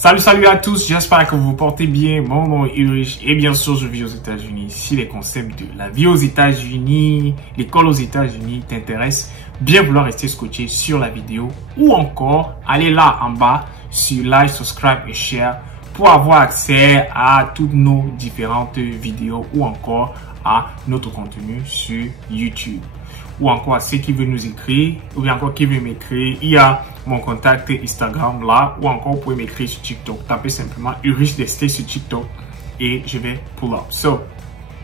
Salut à tous, j'espère que vous vous portez bien. Mon nom est Ulrich et bien sûr je vis aux États-Unis. Si les concepts de la vie aux États-Unis, l'école aux États-Unis t'intéressent, bien vouloir rester scotché sur la vidéo ou encore aller là en bas sur like, subscribe et share pour avoir accès à toutes nos différentes vidéos ou encore à notre contenu sur YouTube. Ou encore à ceux qui veulent nous écrire, ou bien encore qui veulent m'écrire, il y a mon contact Instagram là, ou encore vous pouvez m'écrire sur TikTok. Tapez simplement Ulrich Desté sur TikTok et je vais pull up. So,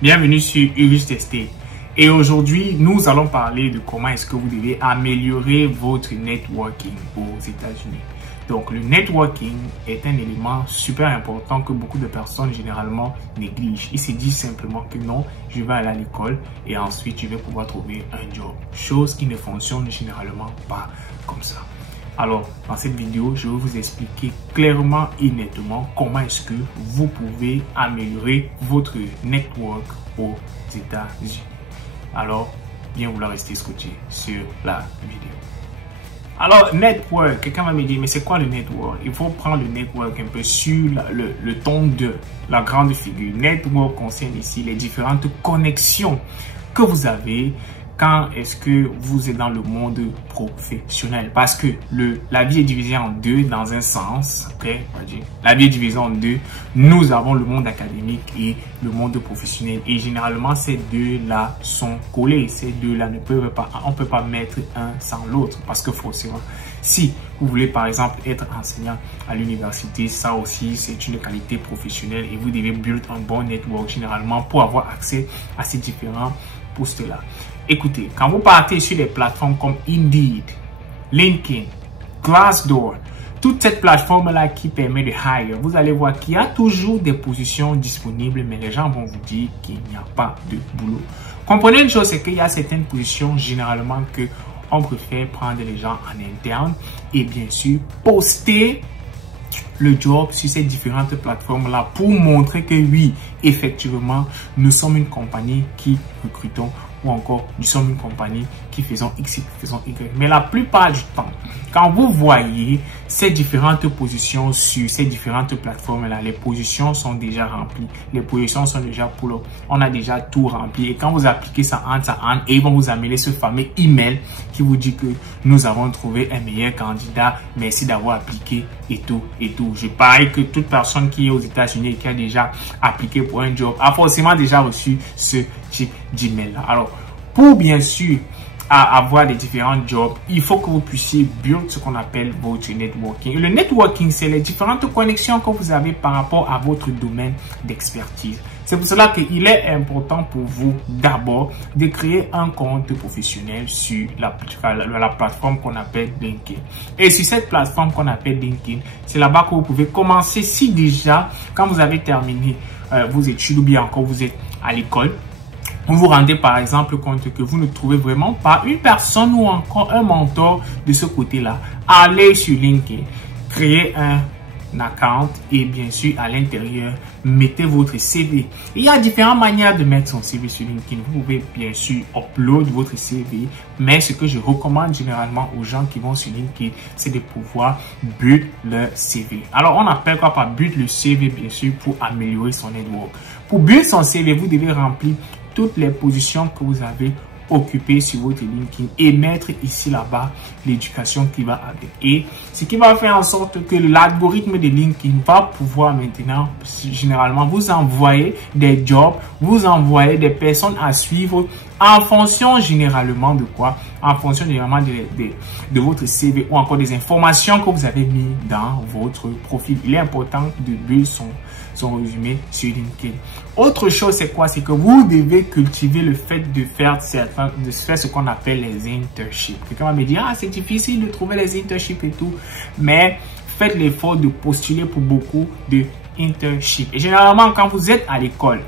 bienvenue sur Ulrich Desté. Et aujourd'hui, nous allons parler de comment est-ce que vous devez améliorer votre networking aux États-Unis. Donc, le networking est un élément super important que beaucoup de personnes généralement négligent. Ils se disent simplement que non, je vais aller à l'école et ensuite je vais pouvoir trouver un job. Chose qui ne fonctionne généralement pas comme ça. Alors, dans cette vidéo, je vais vous expliquer clairement et nettement comment est-ce que vous pouvez améliorer votre network aux États-Unis. Alors, bien vouloir rester scotché sur la vidéo. Alors, network, quelqu'un va me dire, mais c'est quoi le network? Il faut prendre le network un peu sur le ton de la grande figure. Network concerne ici les différentes connexions que vous avez quand est-ce que vous êtes dans le monde professionnel. Parce que la vie est divisée en deux dans un sens. Okay? La vie est divisée en deux. Nous avons le monde académique et le monde professionnel. Et généralement, ces deux-là sont collés. Ces deux-là ne peuvent pas, on ne peut pas mettre un sans l'autre. Parce que forcément, si vous voulez par exemple être enseignant à l'université, ça aussi c'est une qualité professionnelle et vous devez build un bon network généralement pour avoir accès à ces différents postes-là. Écoutez, quand vous partez sur des plateformes comme Indeed, LinkedIn, Glassdoor, toute cette plateforme-là qui permet de hire, vous allez voir qu'il y a toujours des positions disponibles, mais les gens vont vous dire qu'il n'y a pas de boulot. Comprenez une chose, c'est qu'il y a certaines positions généralement que on préfère prendre les gens en interne et bien sûr poster le job sur ces différentes plateformes-là pour montrer que oui, effectivement, nous sommes une compagnie qui recrutons ou encore nous sommes une compagnie qui faisons X, faisons Y. Mais la plupart du temps, quand vous voyez ces différentes positions sur ces différentes plateformes-là, les positions sont déjà remplies. Les positions sont déjà pour on a déjà tout rempli. Et quand vous appliquez ça en et ils vont vous amener ce fameux email qui vous dit que nous avons trouvé un meilleur candidat. Merci d'avoir appliqué et tout et tout. Je parie que toute personne qui est aux États-Unis et qui a déjà appliqué pour un job a forcément déjà reçu ce type d'email-là. Alors, pour bien sûr avoir des différents jobs, il faut que vous puissiez build ce qu'on appelle votre networking. Et le networking, c'est les différentes connexions que vous avez par rapport à votre domaine d'expertise. C'est pour cela qu'il est important pour vous d'abord de créer un compte professionnel sur la plateforme qu'on appelle LinkedIn. Et sur cette plateforme qu'on appelle LinkedIn, c'est là-bas que vous pouvez commencer si déjà, quand vous avez terminé vos études ou bien encore vous êtes à l'école, vous vous rendez par exemple compte que vous ne trouvez vraiment pas une personne ou encore un mentor de ce côté-là. Allez sur LinkedIn, créez un account et bien sûr à l'intérieur, mettez votre CV. Il y a différentes manières de mettre son CV sur LinkedIn. Vous pouvez bien sûr upload votre CV, mais ce que je recommande généralement aux gens qui vont sur LinkedIn, c'est de pouvoir build leur CV. Alors on appelle quoi par build le CV bien sûr pour améliorer son network. Pour build son CV, vous devez remplir toutes les positions que vous avez occupées sur votre LinkedIn et mettre ici là-bas l'éducation qui va avec. Et ce qui va faire en sorte que l'algorithme de LinkedIn va pouvoir maintenant généralement vous envoyer des jobs, vous envoyer des personnes à suivre en fonction généralement de quoi? En fonction généralement de votre CV ou encore des informations que vous avez mis dans votre profil. Il est important de build son résumé sur LinkedIn. Autre chose, c'est quoi? C'est que vous devez cultiver le fait de faire ce qu'on appelle les internships. Quelqu'un va me dire, ah, c'est difficile de trouver les internships et tout, mais faites l'effort de postuler pour beaucoup de internships. Et généralement, quand vous êtes à l'école,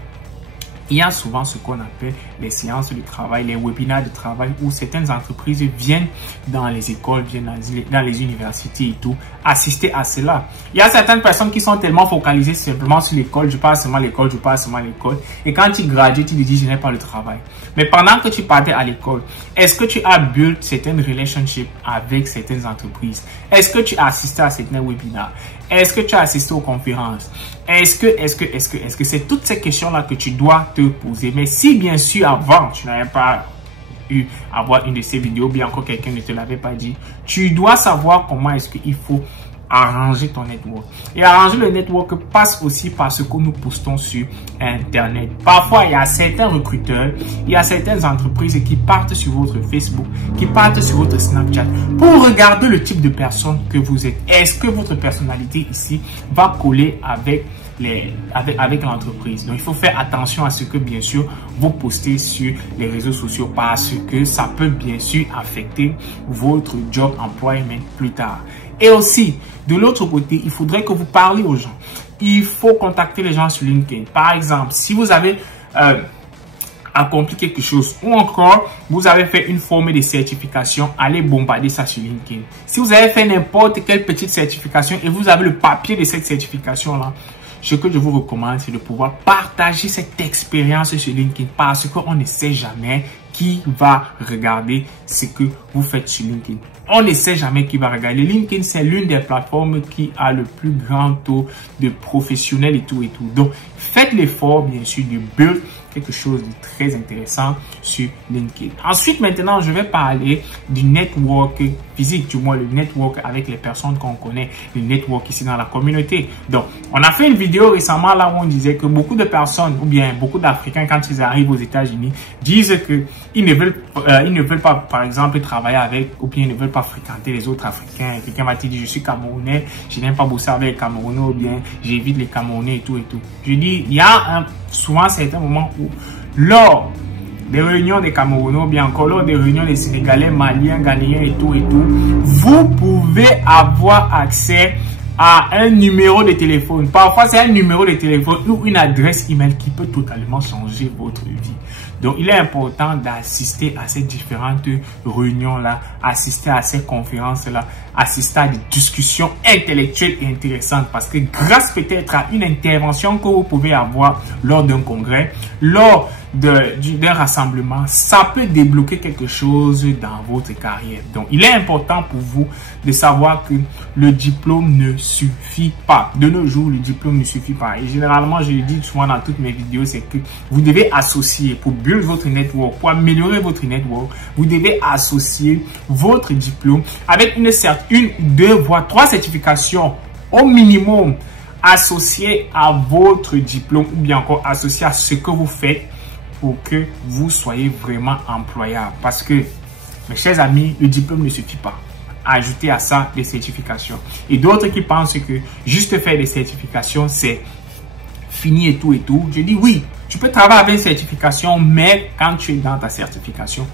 il y a souvent ce qu'on appelle les séances de travail, les webinaires de travail où certaines entreprises viennent dans les écoles, viennent dans les universités et tout, assister à cela. Il y a certaines personnes qui sont tellement focalisées simplement sur l'école, je passe seulement l'école, je passe seulement l'école. Et quand tu gradues, tu te dis, je n'ai pas le travail. Mais pendant que tu partais à l'école, est-ce que tu as build certaines relationships avec certaines entreprises? Est-ce que tu as assisté à certains webinaires? Est-ce que tu as assisté aux conférences? Est-ce que c'est toutes ces questions-là que tu dois te poser? Mais si bien sûr avant, tu n'avais pas eu à voir une de ces vidéos, bien encore quelqu'un ne te l'avait pas dit, tu dois savoir comment est-ce qu'il faut arranger ton network. Et arranger le network passe aussi par ce que nous postons sur Internet. Parfois, il y a certains recruteurs, il y a certaines entreprises qui partent sur votre Facebook, qui partent sur votre Snapchat pour regarder le type de personne que vous êtes. Est-ce que votre personnalité ici va coller avec l'entreprise? Donc, il faut faire attention à ce que, bien sûr, vous postez sur les réseaux sociaux parce que ça peut, bien sûr, affecter votre job employment plus tard. Et aussi, de l'autre côté, il faudrait que vous parlez aux gens. Il faut contacter les gens sur LinkedIn. Par exemple, si vous avez accompli quelque chose ou encore vous avez fait une forme de certification, allez bombarder ça sur LinkedIn. Si vous avez fait n'importe quelle petite certification et vous avez le papier de cette certification-là, ce que je vous recommande, c'est de pouvoir partager cette expérience sur LinkedIn parce qu'on ne sait jamais qui va regarder ce que vous faites sur LinkedIn. On ne sait jamais qui va regarder. LinkedIn, c'est l'une des plateformes qui a le plus grand taux de professionnels et tout. Donc, faites l'effort, bien sûr, de build quelque chose de très intéressant sur LinkedIn. Ensuite, maintenant, je vais parler du network physique, du moins le network avec les personnes qu'on connaît, le network ici dans la communauté. Donc, on a fait une vidéo récemment là où on disait que beaucoup de personnes ou bien beaucoup d'Africains, quand ils arrivent aux États-Unis, disent que ils ne veulent pas, par exemple, travailler avec ou bien ils ne veulent pas fréquenter les autres Africains. Quelqu'un m'a dit, je suis Camerounais, je n'aime pas bosser avec les Camerounais ou bien j'évite les Camerounais et tout. Je dis, il y a souvent certains moments où lors des réunions des Camerounais ou bien encore lors des réunions des Sénégalais, Maliens, Ghanéens et tout, vous pouvez avoir accès à un numéro de téléphone. Parfois, c'est un numéro de téléphone ou une adresse email qui peut totalement changer votre vie. Donc, il est important d'assister à ces différentes réunions-là, assister à ces conférences-là, assister à des discussions intellectuelles et intéressantes parce que grâce peut-être à une intervention que vous pouvez avoir lors d'un congrès, lors d'un rassemblement, ça peut débloquer quelque chose dans votre carrière. Donc, il est important pour vous de savoir que le diplôme ne suffit pas. De nos jours, le diplôme ne suffit pas. Et généralement, je le dis souvent dans toutes mes vidéos, c'est que vous devez associer pour build votre network, pour améliorer votre network, vous devez associer votre diplôme avec une, deux, voire 3 certifications au minimum associées à votre diplôme ou bien encore associées à ce que vous faites pour que vous soyez vraiment employable. Parce que, mes chers amis, le diplôme ne suffit pas. Ajoutez à ça des certifications. Et d'autres qui pensent que juste faire des certifications, c'est fini et tout. Je dis oui, tu peux travailler avec une certification, mais quand tu es dans ta certification,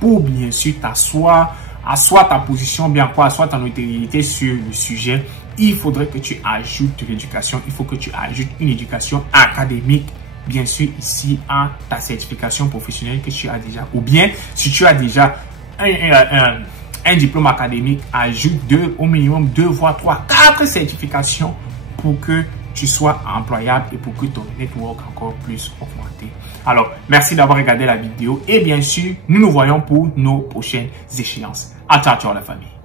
pour bien sûr t'asseoir, asseoir ta position, bien quoi, asseoir ta notoriété sur le sujet, il faudrait que tu ajoutes de l'éducation. Il faut que tu ajoutes une éducation académique, bien sûr, ici, à ta certification professionnelle que tu as déjà. Ou bien, si tu as déjà un diplôme académique, ajoute au minimum 2, voire 3, 4 certifications pour que tu sois employable et pour que ton network encore plus augmenté. Alors, merci d'avoir regardé la vidéo et bien sûr, nous nous voyons pour nos prochaines échéances. À ciao, ciao la famille.